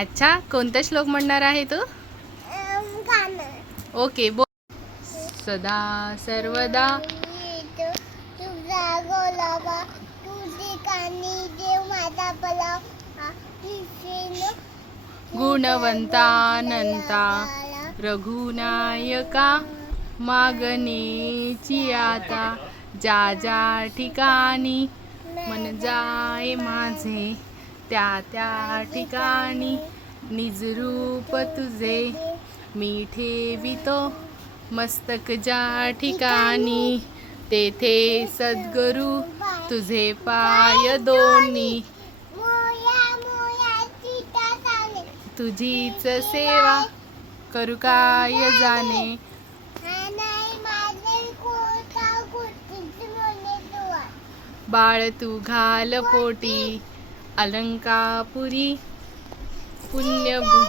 अच्छा, कोणता श्लोक म्हणणार आहे तू? ओके, बोल. सदा सर्वदा तुझा गोलाबा तुझी कानी देव माझा भला गुणवंतानंता रघुनायका मागणेची आता ज्या ज्या ठिकाणी मन जाय माझे त्या त्या ठिकाणी निज रूप तुझे मी ठेवितो मस्तक ज्या ठिकाणी तेथे सद्गुरु तुझे पाय दोन्ही तुझीच सेवा करू काय जाणे बाळ तू घाल पोटी अलंकापुरी पुण्यभू